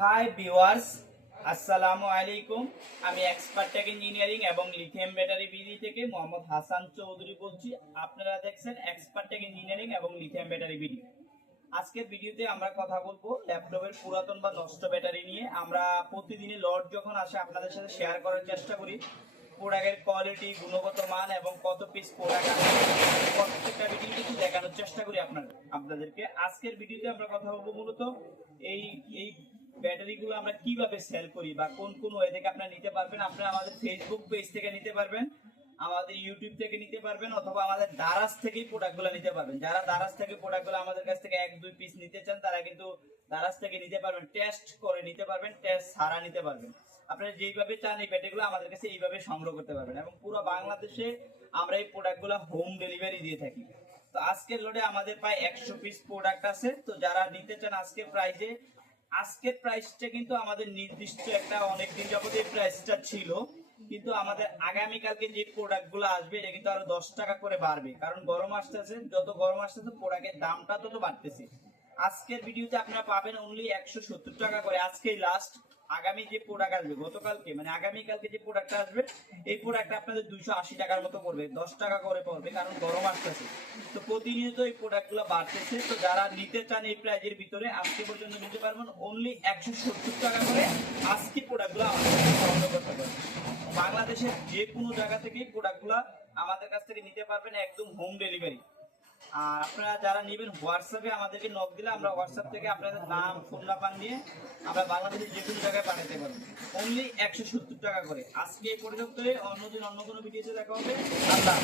Hi viewers, আসসালামু আলাইকুম। আমি এক্সপার্ট টেক ইঞ্জিনিয়ারিং এবং লিথিয়াম ব্যাটারি বিডি থেকে মোহাম্মদ হাসান চৌধুরী বলছি। আপনারা দেখছেন এক্সপার্ট টেক ইঞ্জিনিয়ারিং এবং লিথিয়াম ব্যাটারি বিডি। আজকের ভিডিওতে আমরা কথা বলবো ল্যাপটপের পুরাতন বা নষ্ট ব্যাটারি নিয়ে। আমরা প্রতিদিনই লট যখন আসে আপনাদের সাথে শেয়ার করার চেষ্টা করি প্রোডাক্টের কোয়ালিটি, গুণগত মান এবং কত পিস প্রোডাক্ট আছে প্রত্যেকটা ভিডিও কিন্তু দেখানোর চেষ্টা করি আপনাদেরকে। আজকের ভিডিওতে আমরা কথা বলবো মূলত এই এই ব্যাটারিগুলো আমরা কিভাবে সেল করি বা কোন কোন ওয়ে থেকে আপনারা নিতে পারবেন। আপনারা আমাদের ফেসবুক পেজ থেকে নিতে পারবেন, আমাদের ইউটিউব থেকে নিতে পারবেন, অথবা আমাদের দারাজ থেকেই প্রোডাক্টগুলো নিতে পারবেন। যারা দারাজ থেকে প্রোডাক্টগুলো আমাদের কাছ থেকে 1-2 পিস নিতে চান তারা কিন্তু দারাজ থেকে নিতে পারবেন, টেস্ট করে নিতে পারবেন, টেস্ট ছাড়া নিতে পারবেন। আপনারা যেইভাবে চান এই ব্যাটারিগুলো আমাদের কাছে এইভাবে সংগ্রহ করতে পারবেন এবং পুরো বাংলাদেশে আমরা এই প্রোডাক্টগুলো হোম ডেলিভারি দিয়ে থাকি। তো আজকের লোডে আমাদের প্রায় 100 পিস প্রোডাক্ট আছে। তো যারা নিতে চান আজকের প্রাইসটা কিন্তু আমাদের নির্দিষ্ট একটা অনেকদিন যাবত এই প্রাইসটা ছিল, কিন্তু আমাদের আগামীকালকে যে প্রোডাক্টগুলো আসবে এটা কিন্তু আরো 10 টাকা করে বাড়বে, কারণ গরম আসতেছে। যত গরম আসতেছে প্রোডাক্টের দামটা তত বাড়তেছে। আজকের ভিডিওতে আপনারা পাবেন অনলি 170 টাকা করে। আজকেই লাস্ট, আগামী যে প্রোডাক্ট আসবে গতকালকে মানে আগামীকালকে যে প্রোডাক্টটা আসবে এই প্রোডাক্টটা আপনাদের 280 টাকার মতো পড়বে, 10 টাকা করে পড়বে, কারণ গরম আসতেছে। তো প্রতিনিয়ত এই প্রোডাক্টগুলো বাড়তেছে। তো যারা নিতে চান এই প্রাইজের ভিতরে আজকে পর্যন্ত নিতে পারবেন অনলি 170 টাকা করে। আজকে প্রোডাক্টগুলো আমাদের কাছে সংগ্রহ করতে পারবেন। বাংলাদেশের যে কোনো জায়গা থেকে প্রোডাক্টগুলো আমাদের কাছ থেকে নিতে পারবেন একদম হোম ডেলিভারি। আর আপনারা যারা নেবেন হোয়াটসঅ্যাপে আমাদেরকে নক দিলে আমরা হোয়াটসঅ্যাপ থেকে আপনাদের নাম, ফোন নাম্বার নিয়ে আমরা বাংলাদেশের যে কোনো জায়গায় পাঠাতে পারবো অনলি 170 টাকা করে। আজকে এই পর্যন্ত, অন্যদিন অন্য কোনো ভিডিওতে দেখা হবে। আল্লাহ।